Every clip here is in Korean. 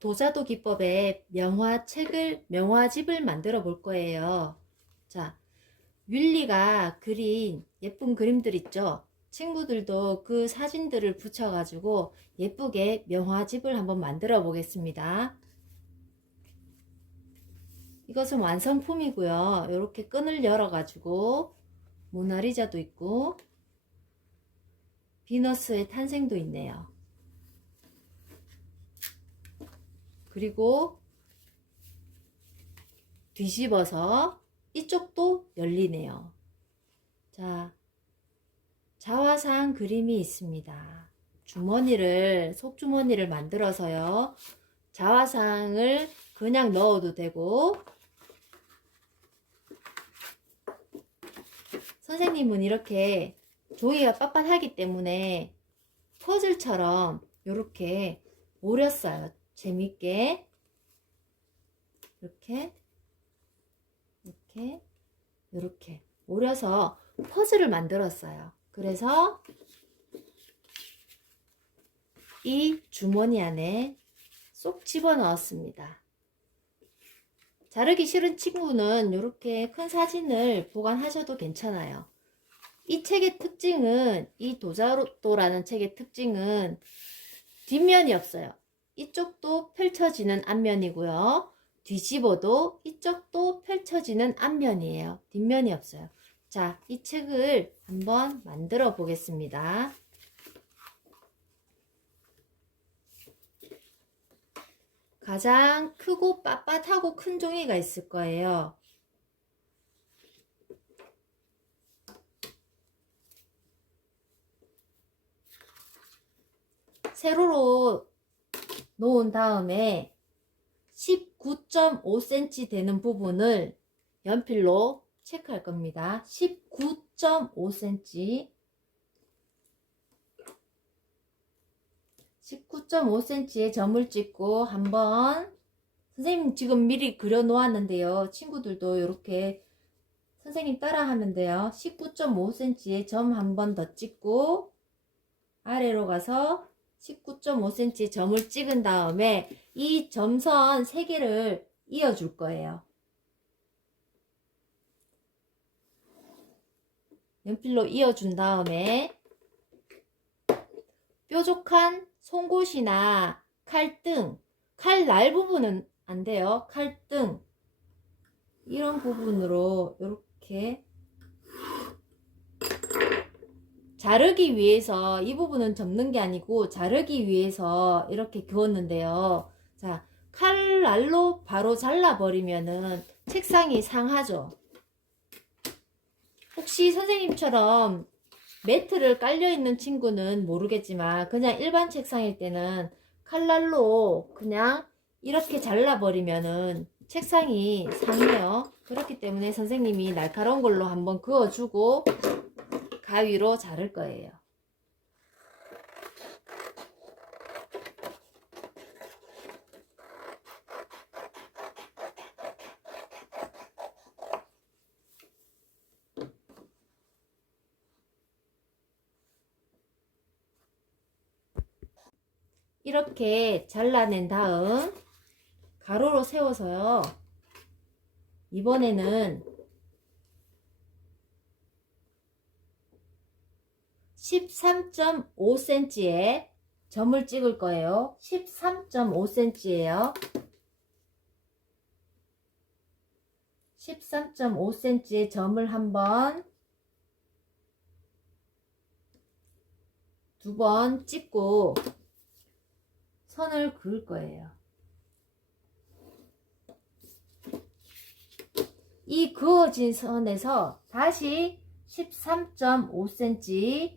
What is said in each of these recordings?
도자도 기법의 명화집을 만들어 볼 거예요. 자, 윌리가 그린 예쁜 그림들 있죠? 친구들도 그 사진들을 붙여가지고 예쁘게 명화집을 한번 만들어 보겠습니다. 이것은 완성품이고요. 이렇게 끈을 열어가지고 모나리자도 있고 비너스의 탄생도 있네요. 그리고 뒤집어서 이쪽도 열리네요. 자, 자화상 그림이 있습니다. 속주머니를 만들어서요. 자화상을 그냥 넣어도 되고, 선생님은 이렇게 종이가 빳빳하기 때문에 퍼즐처럼 이렇게 오렸어요. 재밌게. 이렇게 오려서 퍼즐을 만들었어요. 그래서 이 주머니 안에 쏙 집어 넣었습니다. 자르기 싫은 친구는 이렇게 큰 사진을 보관하셔도 괜찮아요. 이 책의 특징은, 이 도자도라는 책의 특징은 뒷면이 없어요. 이쪽도 펼쳐지는 앞면이고요. 뒤집어도 이쪽도 펼쳐지는 앞면이에요. 뒷면이 없어요. 자, 이 책을 한번 만들어 보겠습니다. 가장 크고 빳빳하고 큰 종이가 있을 거예요. 세로로 놓은 다음에 19.5cm 되는 부분을 연필로 체크할 겁니다. 19.5cm 19.5cm에 점을 찍고 한번, 선생님 지금 미리 그려 놓았는데요. 친구들도 이렇게 선생님 따라 하면 돼요. 19.5cm에 점 한 번 더 찍고 아래로 가서 19.5cm 점을 찍은 다음에 이 점선 3개를 이어 줄 거예요. 연필로 이어 준 다음에 뾰족한 송곳이나 칼등, 칼 날 부분은 안 돼요. 칼등 이런 부분으로 이렇게 자르기 위해서, 이 부분은 접는 게 아니고 자르기 위해서 이렇게 그었는데요. 자, 칼날로 바로 잘라버리면은 책상이 상하죠. 혹시 선생님처럼 매트를 깔려있는 친구는 모르겠지만 그냥 일반 책상일 때는 칼날로 그냥 이렇게 잘라버리면은 책상이 상해요. 그렇기 때문에 선생님이 날카로운 걸로 한번 그어주고 가위로 자를 거예요. 이렇게 잘라낸 다음 가로로 세워서요. 이번에는 13.5cm에 점을 찍을 거예요. 13.5cm예요. 13.5cm에 점을 한번, 두 번 찍고 선을 그을 거예요. 이 그어진 선에서 다시 13.5cm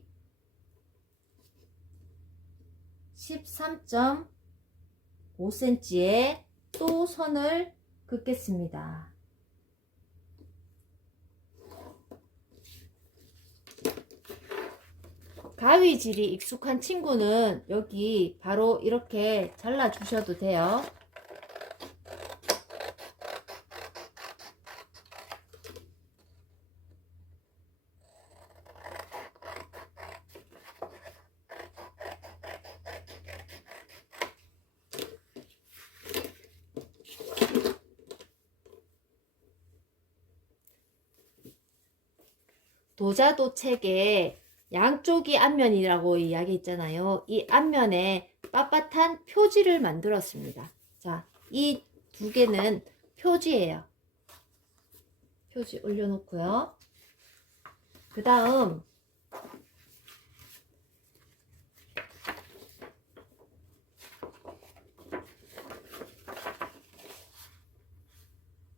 13.5cm에 또 선을 긋겠습니다. 가위질이 익숙한 친구는 여기 바로 이렇게 잘라 주셔도 돼요. 도자도 책의 양쪽이 앞면이라고 이야기했잖아요. 이 앞면에 빳빳한 표지를 만들었습니다. 자, 이 두 개는 표지예요. 표지 올려놓고요. 그 다음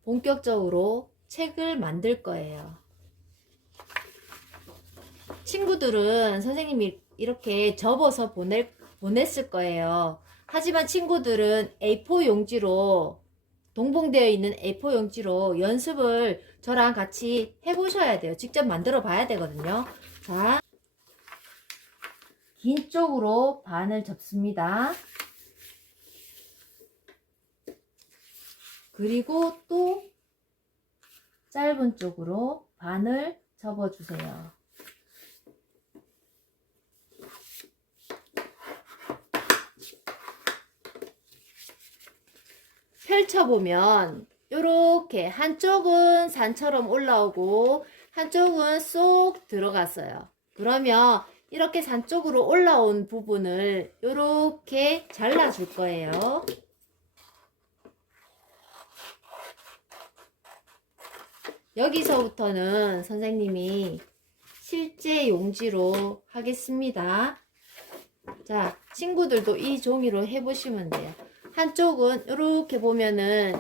본격적으로 책을 만들 거예요. 친구들은 선생님이 이렇게 접어서 보냈을 거예요. 하지만 친구들은 A4 용지로, 동봉되어 있는 A4 용지로 연습을 저랑 같이 해보셔야 돼요. 직접 만들어 봐야 되거든요. 자, 긴 쪽으로 반을 접습니다. 그리고 또 짧은 쪽으로 반을 접어주세요. 펼쳐보면 이렇게 한쪽은 산처럼 올라오고 한쪽은 쏙 들어갔어요. 그러면 이렇게 산 쪽으로 올라온 부분을 이렇게 잘라줄 거예요. 여기서부터는 선생님이 실제 용지로 하겠습니다. 자, 친구들도 이 종이로 해보시면 돼요. 한쪽은 이렇게 보면은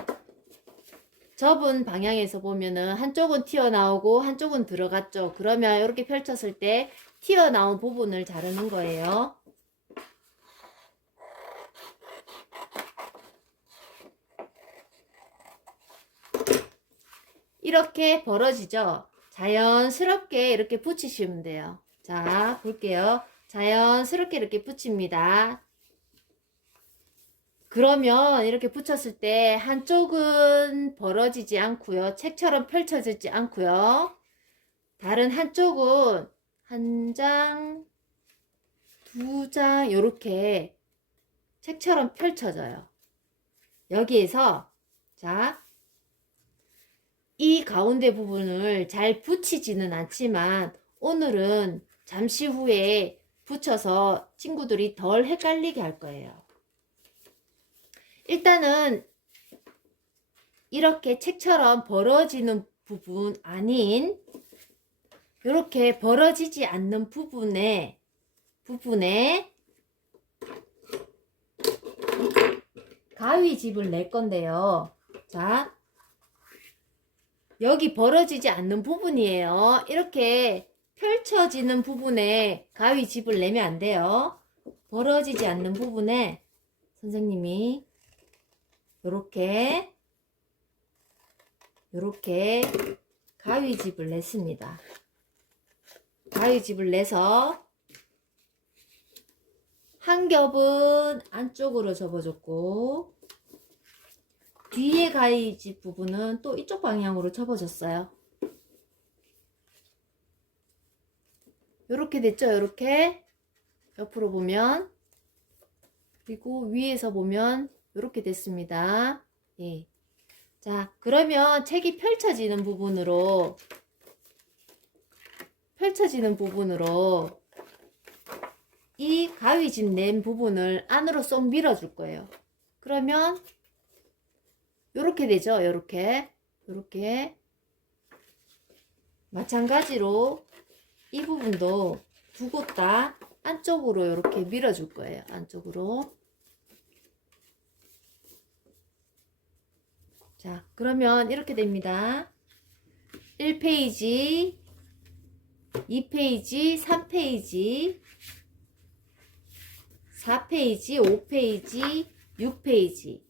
접은 방향에서 보면은 한쪽은 튀어나오고 한쪽은 들어갔죠. 그러면 이렇게 펼쳤을 때 튀어나온 부분을 자르는 거예요. 이렇게 벌어지죠. 자연스럽게 이렇게 붙이시면 돼요. 자, 볼게요. 자연스럽게 이렇게 붙입니다. 그러면 이렇게 붙였을 때 한쪽은 벌어지지 않고요. 책처럼 펼쳐지지 않고요. 다른 한쪽은 한 장, 두 장 이렇게 책처럼 펼쳐져요. 여기에서 자, 이 가운데 부분을 잘 붙이지는 않지만 오늘은 잠시 후에 붙여서 친구들이 덜 헷갈리게 할 거예요. 일단은 이렇게 책처럼 벌어지는 부분 아닌 이렇게 벌어지지 않는 부분에 가위집을 낼 건데요. 자, 여기 벌어지지 않는 부분이에요. 이렇게 펼쳐지는 부분에 가위집을 내면 안 돼요. 벌어지지 않는 부분에 선생님이 요렇게 가위집을 냈습니다. 가위집을 내서 한 겹은 안쪽으로 접어줬고 뒤에 가위집 부분은 또 이쪽 방향으로 접어줬어요. 요렇게 됐죠? 요렇게 옆으로 보면, 그리고 위에서 보면 요렇게 됐습니다. 예. 자, 그러면 책이 펼쳐지는 부분으로 이 가위집 낸 부분을 안으로 쏙 밀어줄 거예요. 그러면 요렇게 되죠. 요렇게 마찬가지로 이 부분도 두 곳 다 안쪽으로 요렇게 밀어줄 거예요. 안쪽으로. 자, 그러면 이렇게 됩니다. 1페이지, 2페이지, 3페이지, 4페이지, 5페이지, 6페이지.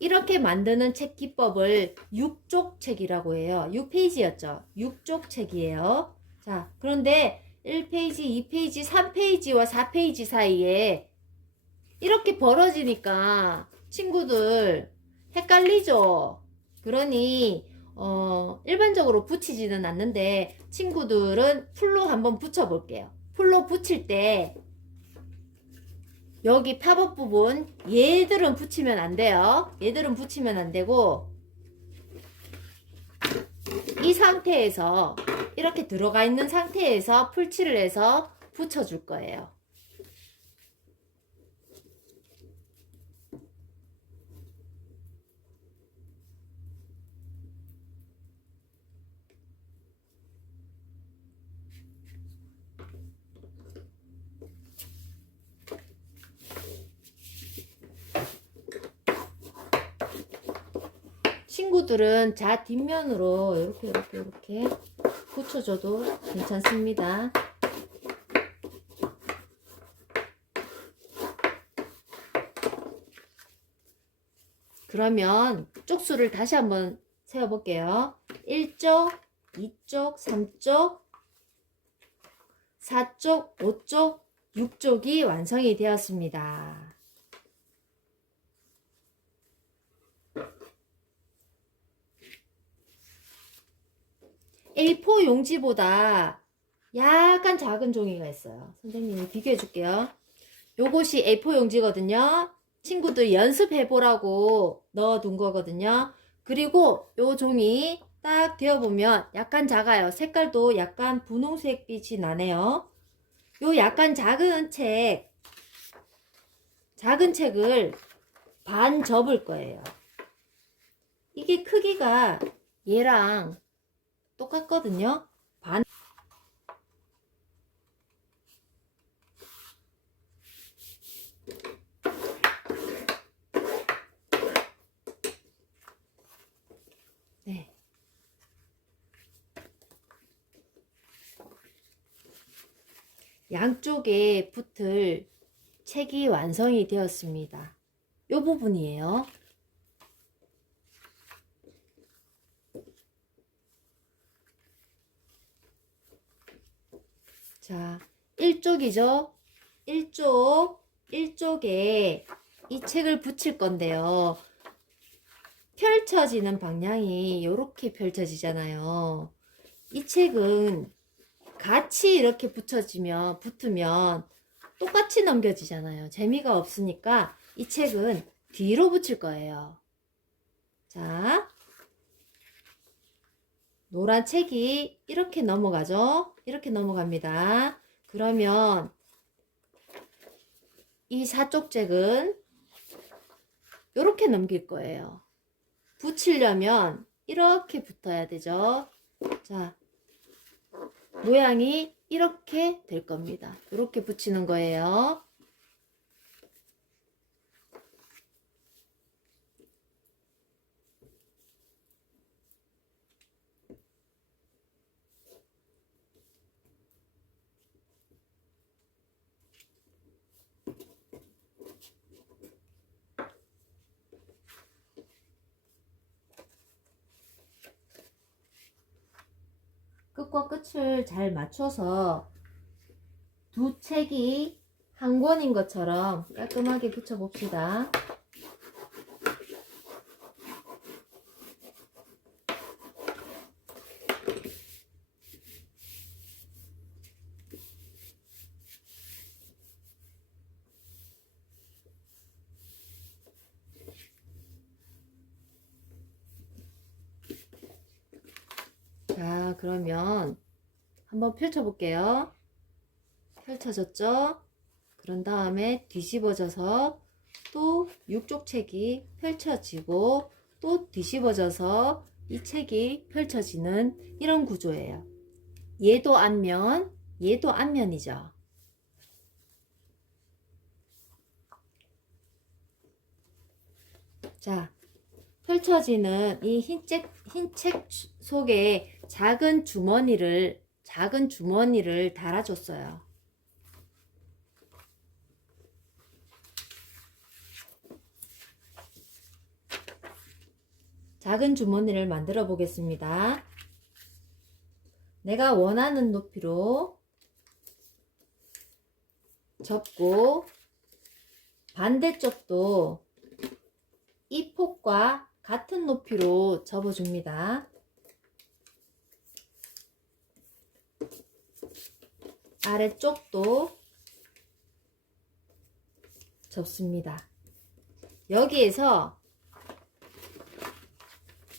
이렇게 만드는 책 기법을 6쪽 책이라고 해요. 6페이지였죠. 6쪽 책이에요. 자, 그런데 1페이지, 2페이지, 3페이지와 4페이지 사이에 이렇게 벌어지니까 친구들 헷갈리죠? 그러니 일반적으로 붙이지는 않는데 친구들은 풀로 한번 붙여볼게요. 풀로 붙일 때 여기 팝업 부분 얘들은 붙이면 안 돼요. 얘들은 붙이면 안 되고 이 상태에서 이렇게 들어가 있는 상태에서 풀칠을 해서 붙여줄 거예요. 친구들은 자 뒷면으로 이렇게 붙여줘도 괜찮습니다. 그러면 쪽수를 다시 한번 세어볼게요. 1쪽, 2쪽, 3쪽, 4쪽, 5쪽, 6쪽이 완성이 되었습니다. A4 용지보다 약간 작은 종이가 있어요. 선생님이 비교해 줄게요. 요것이 A4 용지거든요. 친구들 연습해보라고 넣어둔 거거든요. 그리고 요 종이 딱 되어보면 약간 작아요. 색깔도 약간 분홍색 빛이 나네요. 요 약간 작은 책을 반 접을 거예요. 이게 크기가 얘랑 똑같거든요. 반. 네. 양쪽에 붙을 책이 완성이 되었습니다. 이 부분이에요. 자, 1쪽이죠. 1쪽에 이 책을 붙일 건데요. 펼쳐지는 방향이 이렇게 펼쳐지잖아요. 이 책은 같이 이렇게 붙으면 똑같이 넘겨지잖아요. 재미가 없으니까 이 책은 뒤로 붙일 거예요. 자, 노란 책이 이렇게 넘어가죠. 이렇게 넘어갑니다. 그러면 이 4쪽 책은 이렇게 넘길 거예요. 붙이려면 이렇게 붙어야 되죠. 자, 모양이 이렇게 될 겁니다. 이렇게 붙이는 거예요. 끝과 끝을 잘 맞춰서 두 책이 한 권인 것처럼 깔끔하게 붙여봅시다. 자, 그러면 한번 펼쳐볼게요. 펼쳐졌죠? 그런 다음에 뒤집어져서 또 6쪽 책이 펼쳐지고 또 뒤집어져서 이 책이 펼쳐지는 이런 구조예요. 얘도 앞면, 얘도 앞면이죠. 자, 펼쳐지는 이 흰 책 속에 작은 주머니를 달아줬어요. 작은 주머니를 만들어 보겠습니다. 내가 원하는 높이로 접고 반대쪽도 이 폭과 같은 높이로 접어줍니다. 아래쪽도 접습니다. 여기에서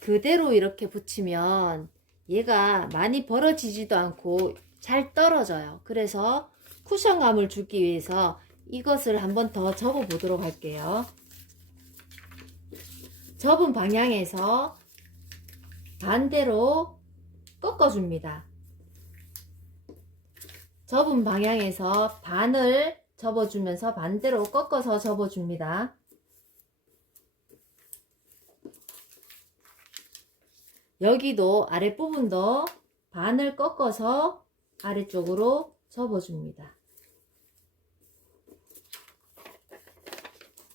그대로 이렇게 붙이면 얘가 많이 벌어지지도 않고 잘 떨어져요. 그래서 쿠션감을 주기 위해서 이것을 한번 더 접어 보도록 할게요. 접은 방향에서 반대로 꺾어줍니다. 접은 방향에서 반을 접어주면서 반대로 꺾어서 접어줍니다. 여기도 아랫부분도 반을 꺾어서 아래쪽으로 접어줍니다.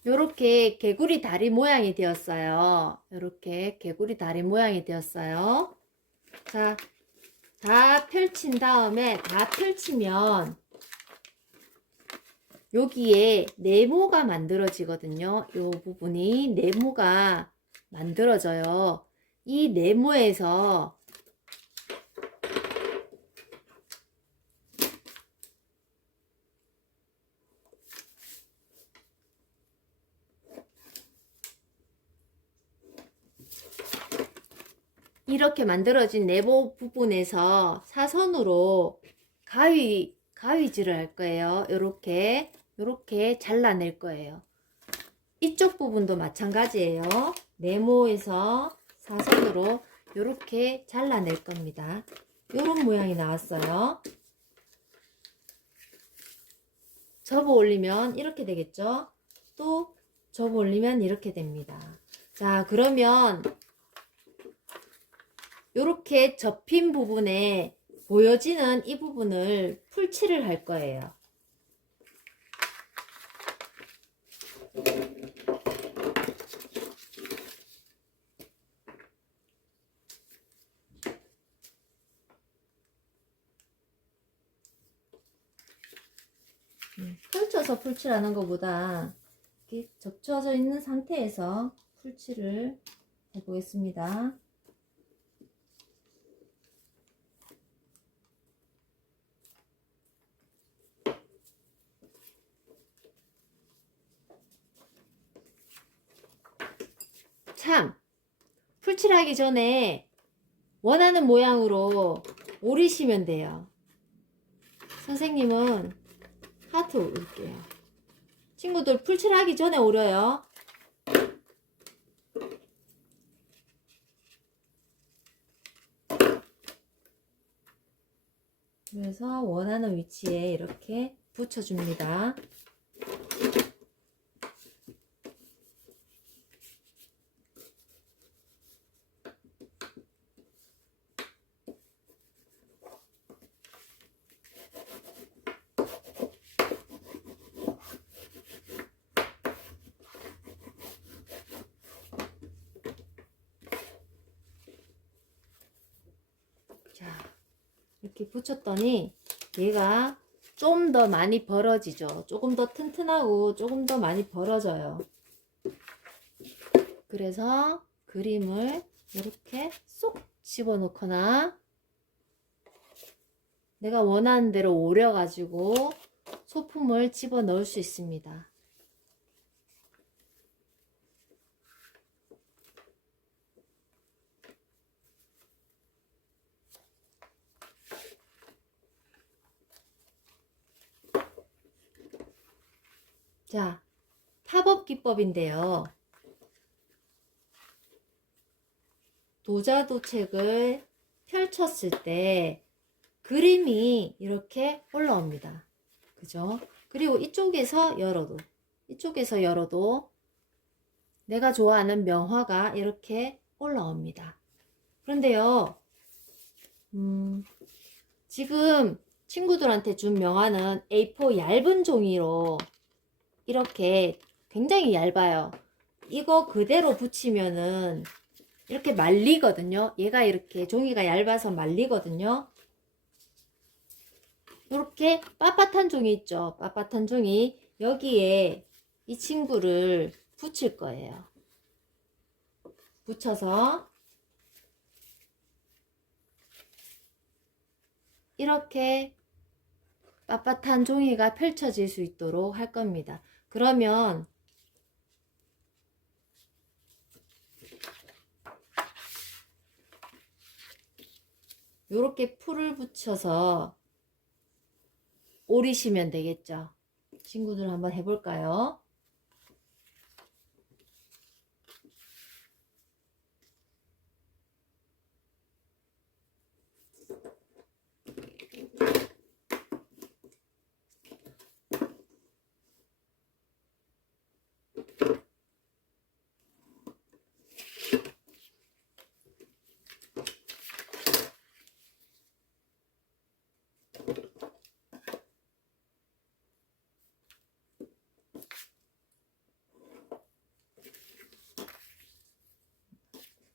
요렇게 개구리 다리 모양이 되었어요. 요렇게 개구리 다리 모양이 되었어요. 자, 다 펼친 다음에 다 펼치면 여기에 네모가 만들어지거든요. 요 부분이 네모가 만들어져요. 이 네모에서 이렇게 만들어진 네모 부분에서 사선으로 가위질을 할 거예요. 요렇게 잘라낼 거예요. 이쪽 부분도 마찬가지예요. 네모에서 사선으로 요렇게 잘라낼 겁니다. 요런 모양이 나왔어요. 접어 올리면 이렇게 되겠죠? 또 접어 올리면 이렇게 됩니다. 자, 그러면 요렇게 접힌 부분에 보여지는 이 부분을 풀칠을 할 거예요. 펼쳐서 풀칠하는 것보다 이렇게 접혀져 있는 상태에서 풀칠을 해보겠습니다. 참! 풀칠하기 전에 원하는 모양으로 오리시면 돼요. 선생님은 하트 올릴게요. 친구들 풀칠하기 전에 오려요. 그래서 원하는 위치에 이렇게 붙여줍니다. 자, 이렇게 붙였더니 얘가 좀 더 많이 벌어지죠. 조금 더 튼튼하고 조금 더 많이 벌어져요. 그래서 그림을 이렇게 쏙 집어넣거나 내가 원하는 대로 오려가지고 소품을 집어넣을 수 있습니다. 자, 팝업 기법인데요. 도자도책을 펼쳤을 때 그림이 이렇게 올라옵니다. 그죠? 그리고 이쪽에서 열어도 내가 좋아하는 명화가 이렇게 올라옵니다. 그런데요, 지금 친구들한테 준 명화는 A4 얇은 종이로 이렇게 굉장히 얇아요. 이거 그대로 붙이면은 이렇게 말리거든요. 얘가 이렇게 종이가 얇아서 말리거든요. 이렇게 빳빳한 종이 있죠. 빳빳한 종이 여기에 이 친구를 붙일 거예요. 붙여서 이렇게 빳빳한 종이가 펼쳐질 수 있도록 할 겁니다. 그러면 요렇게 풀을 붙여서 오리시면 되겠죠. 친구들 한번 해볼까요?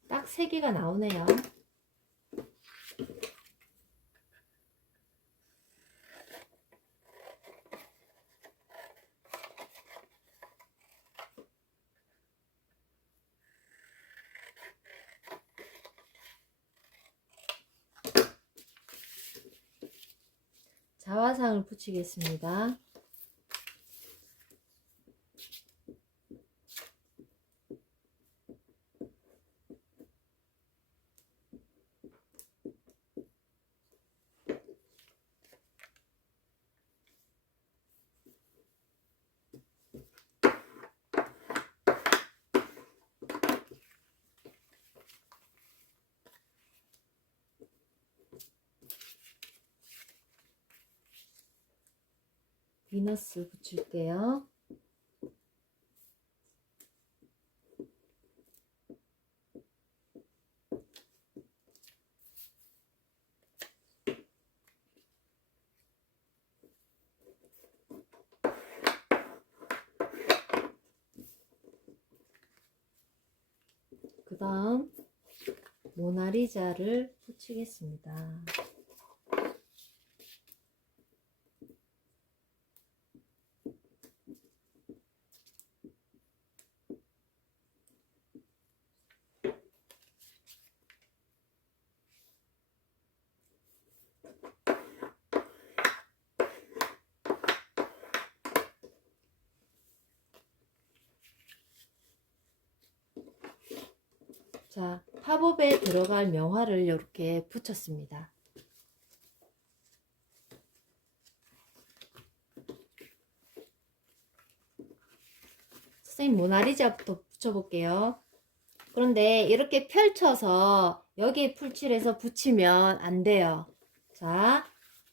딱 3개가 나오네요. 자화상을 붙이겠습니다. 비너스 붙일게요. 그 다음 모나리자를 붙이겠습니다. 자, 팝업에 들어갈 명화를 이렇게 붙였습니다. 선생님 모나리자부터 붙여볼게요. 그런데 이렇게 펼쳐서 여기에 풀칠해서 붙이면 안 돼요. 자,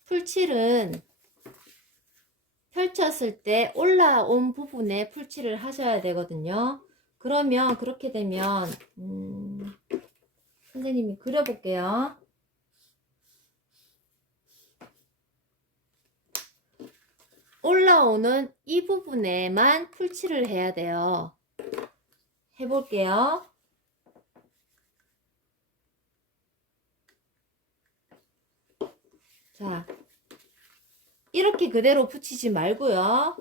풀칠은 펼쳤을 때 올라온 부분에 풀칠을 하셔야 되거든요. 그러면 그렇게 되면 선생님이 그려볼게요. 올라오는 이 부분에만 풀칠을 해야 돼요. 해볼게요. 자, 이렇게 그대로 붙이지 말고요.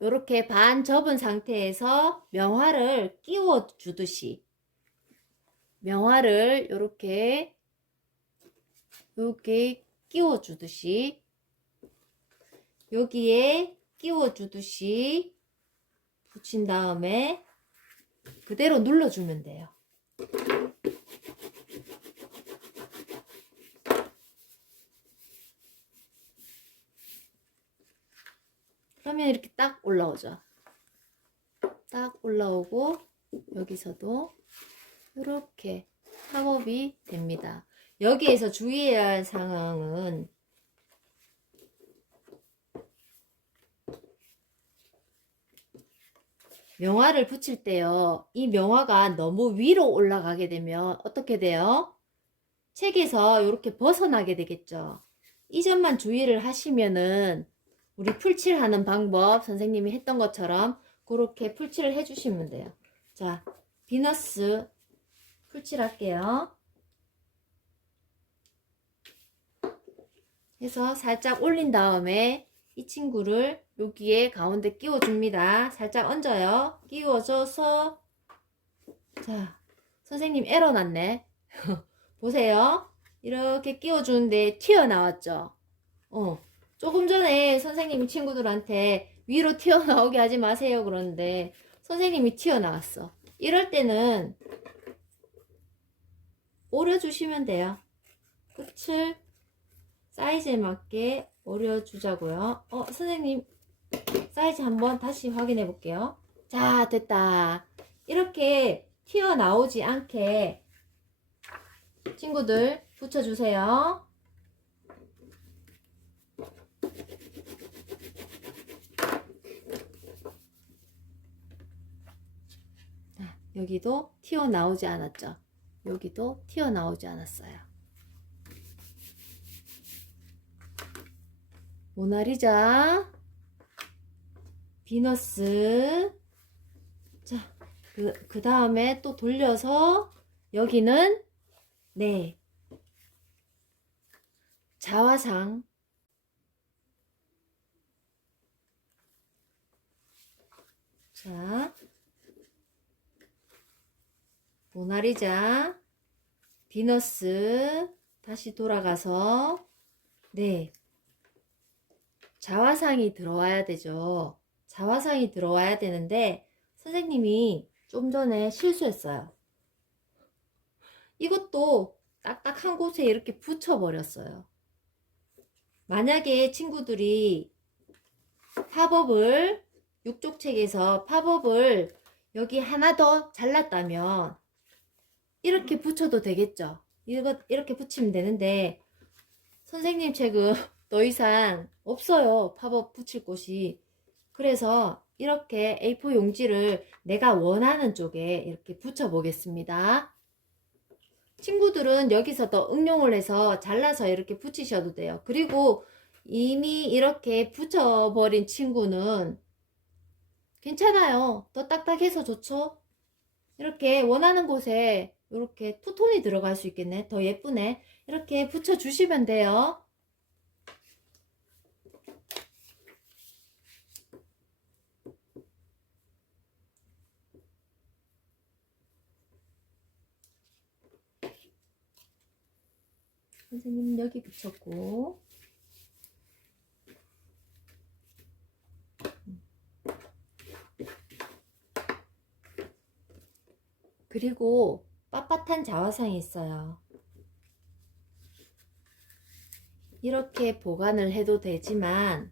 이렇게 반 접은 상태에서 명화를 끼워 주듯이 명화를 이렇게 끼워 주듯이 여기에 끼워 주듯이 붙인 다음에 그대로 눌러주면 돼요. 그러면 이렇게 딱 올라오죠. 딱 올라오고 여기서도 이렇게 팝업이 됩니다. 여기에서 주의해야 할 상황은 명화를 붙일 때요. 이 명화가 너무 위로 올라가게 되면 어떻게 돼요? 책에서 이렇게 벗어나게 되겠죠. 이 점만 주의를 하시면은 우리 풀칠하는 방법 선생님이 했던 것처럼 그렇게 풀칠을 해주시면 돼요. 자, 비너스 풀칠할게요. 해서 살짝 올린 다음에 이 친구를 여기에 가운데 끼워줍니다. 살짝 얹어요. 끼워줘서 자, 선생님 에러 났네. 보세요. 이렇게 끼워주는데 튀어나왔죠. 조금 전에 선생님이 친구들한테 위로 튀어나오게 하지 마세요 그러는데 선생님이 튀어나왔어. 이럴 때는 오려주시면 돼요. 끝을 사이즈에 맞게 오려주자고요. 선생님 사이즈 한번 다시 확인해 볼게요. 자, 됐다. 이렇게 튀어나오지 않게 친구들 붙여주세요. 여기도 튀어나오지 않았죠. 여기도 튀어나오지 않았어요. 모나리자, 비너스. 자, 그 다음에 또 돌려서 여기는 네, 자화상. 자, 모나리자, 비너스. 다시 돌아가서 네, 자화상이 들어와야 되죠. 자화상이 들어와야 되는데 선생님이 좀 전에 실수했어요. 이것도 딱딱한 곳에 이렇게 붙여버렸어요. 만약에 친구들이 팝업을 육족책에서 팝업을 여기 하나 더 잘랐다면 이렇게 붙여도 되겠죠. 이렇게 붙이면 되는데 선생님 책은 더 이상 없어요. 팝업 붙일 곳이. 그래서 이렇게 A4 용지를 내가 원하는 쪽에 이렇게 붙여 보겠습니다. 친구들은 여기서 더 응용을 해서 잘라서 이렇게 붙이셔도 돼요. 그리고 이미 이렇게 붙여버린 친구는 괜찮아요. 더 딱딱해서 좋죠. 이렇게 원하는 곳에 이렇게 투톤이 들어갈 수 있겠네. 더 예쁘네. 이렇게 붙여주시면 돼요. 선생님 여기 붙였고 그리고 빳빳한 자화상이 있어요. 이렇게 보관을 해도 되지만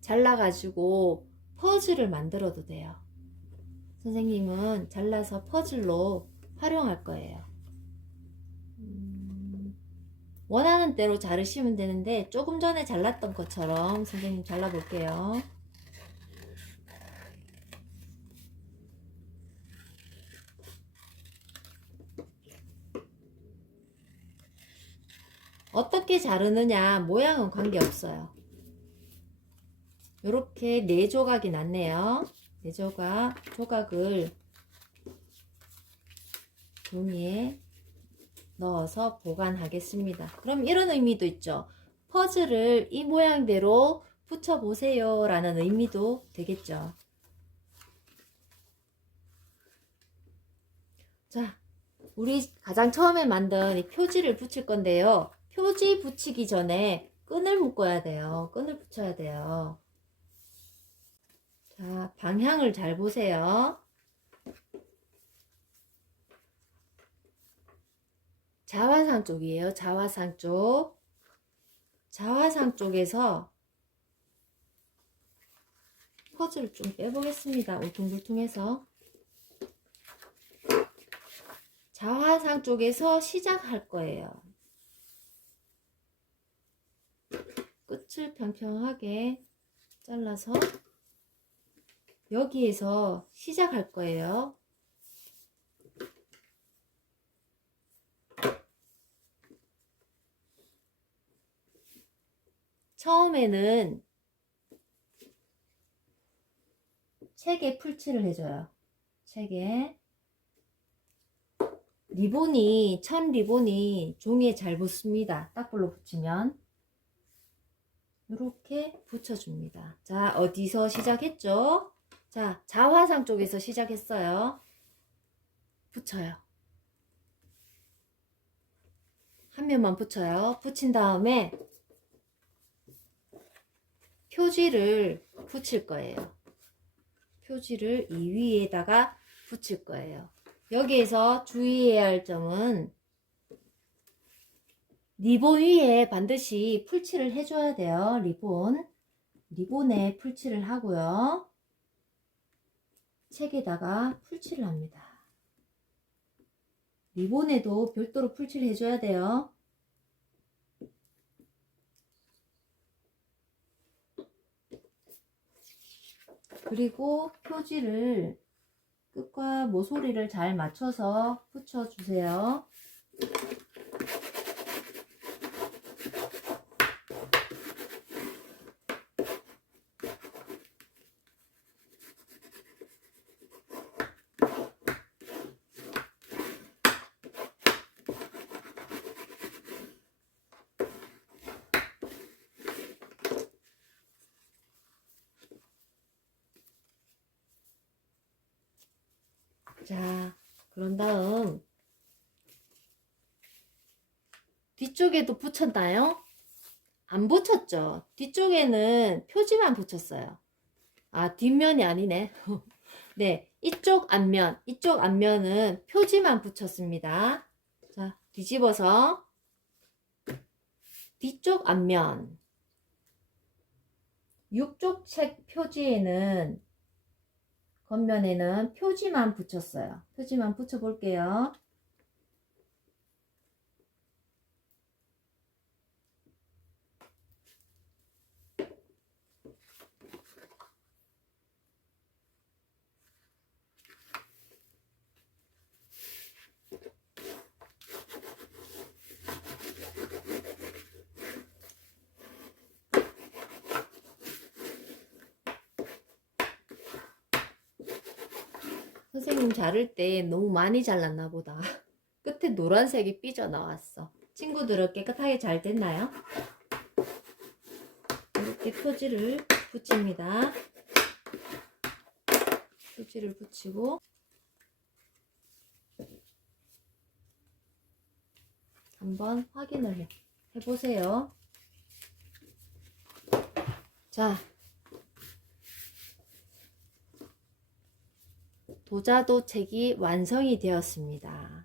잘라가지고 퍼즐을 만들어도 돼요. 선생님은 잘라서 퍼즐로 활용할 거예요. 원하는 대로 자르시면 되는데 조금 전에 잘랐던 것처럼 선생님 잘라볼게요. 어떻게 자르느냐 모양은 관계없어요. 이렇게 4조각이 났네요. 4조각을 종이에 넣어서 보관하겠습니다. 그럼 이런 의미도 있죠. 퍼즐을 이 모양대로 붙여보세요 라는 의미도 되겠죠. 자, 우리 가장 처음에 만든 이 표지를 붙일 건데요. 표지 붙이기 전에 끈을 묶어야 돼요. 끈을 붙여야 돼요. 자, 방향을 잘 보세요. 자화상 쪽이에요. 자화상 쪽. 자화상 쪽에서 퍼즐을 좀 빼보겠습니다. 울퉁불퉁해서. 자화상 쪽에서 시작할 거예요. 끝을 평평하게 잘라서 여기에서 시작할 거예요. 처음에는 책에 풀칠을 해줘요. 책에 리본이 천 리본이 종이에 잘 붙습니다. 딱불로 붙이면 이렇게 붙여줍니다. 자, 어디서 시작했죠? 자, 자화상 쪽에서 시작했어요. 붙여요. 한 면만 붙여요. 붙인 다음에 표지를 붙일 거예요. 표지를 이 위에다가 붙일 거예요. 여기에서 주의해야 할 점은 리본 위에 반드시 풀칠을 해줘야 돼요. 리본에 풀칠을 하고요. 책에다가 풀칠을 합니다. 리본에도 별도로 풀칠을 해줘야 돼요. 그리고 표지를 끝과 모서리를 잘 맞춰서 붙여주세요. 자, 그런 다음 뒤쪽에도 붙였나요? 안 붙였죠? 뒤쪽에는 표지만 붙였어요. 아, 뒷면이 아니네. 네, 이쪽 앞면은 표지만 붙였습니다. 자, 뒤집어서 뒤쪽 앞면. 6쪽 책 표지에는 겉면에는 표지만 붙였어요. 표지만 붙여볼게요. 선생님 자를 때 너무 많이 잘랐나 보다. 끝에 노란색이 삐져나왔어. 친구들은 깨끗하게 잘 됐나요? 이렇게 표지를 붙입니다. 표지를 붙이고 한번 확인을 해보세요. 자, 도자도 책이 완성이 되었습니다.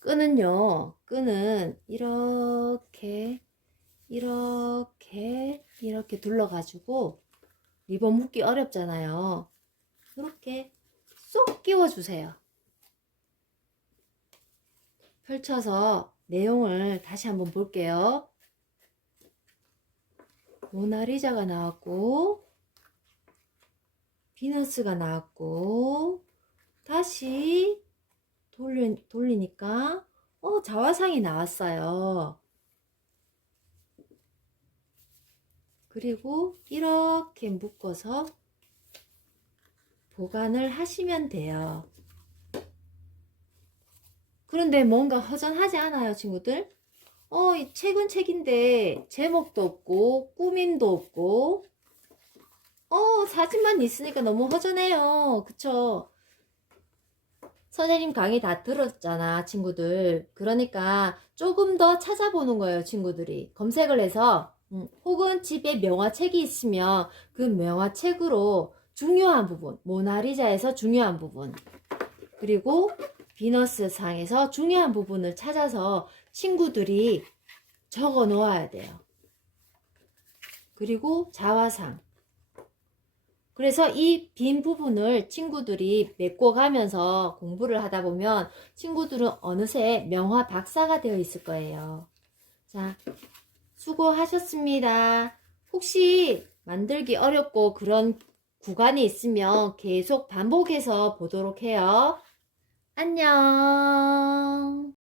끈은 이렇게 둘러가지고 리본 묶기 어렵잖아요. 이렇게 쏙 끼워주세요. 펼쳐서 내용을 다시 한번 볼게요. 모나리자가 나왔고, 비너스가 나왔고, 다시 돌리니까 자화상이 나왔어요. 그리고 이렇게 묶어서 보관을 하시면 돼요. 그런데 뭔가 허전하지 않아요, 친구들? 이 책은 책인데 제목도 없고 꾸밈도 없고 사진만 있으니까 너무 허전해요. 그쵸? 선생님 강의 다 들었잖아, 친구들. 그러니까 조금 더 찾아보는 거예요, 친구들이. 검색을 해서 혹은 집에 명화책이 있으면 그 명화책으로 중요한 부분, 모나리자에서 중요한 부분, 그리고 비너스 상에서 중요한 부분을 찾아서 친구들이 적어 놓아야 돼요. 그리고 자화상. 그래서 이 빈 부분을 친구들이 메꿔가면서 공부를 하다 보면 친구들은 어느새 명화 박사가 되어 있을 거예요. 자, 수고하셨습니다. 혹시 만들기 어렵고 그런 구간이 있으면 계속 반복해서 보도록 해요. 안녕.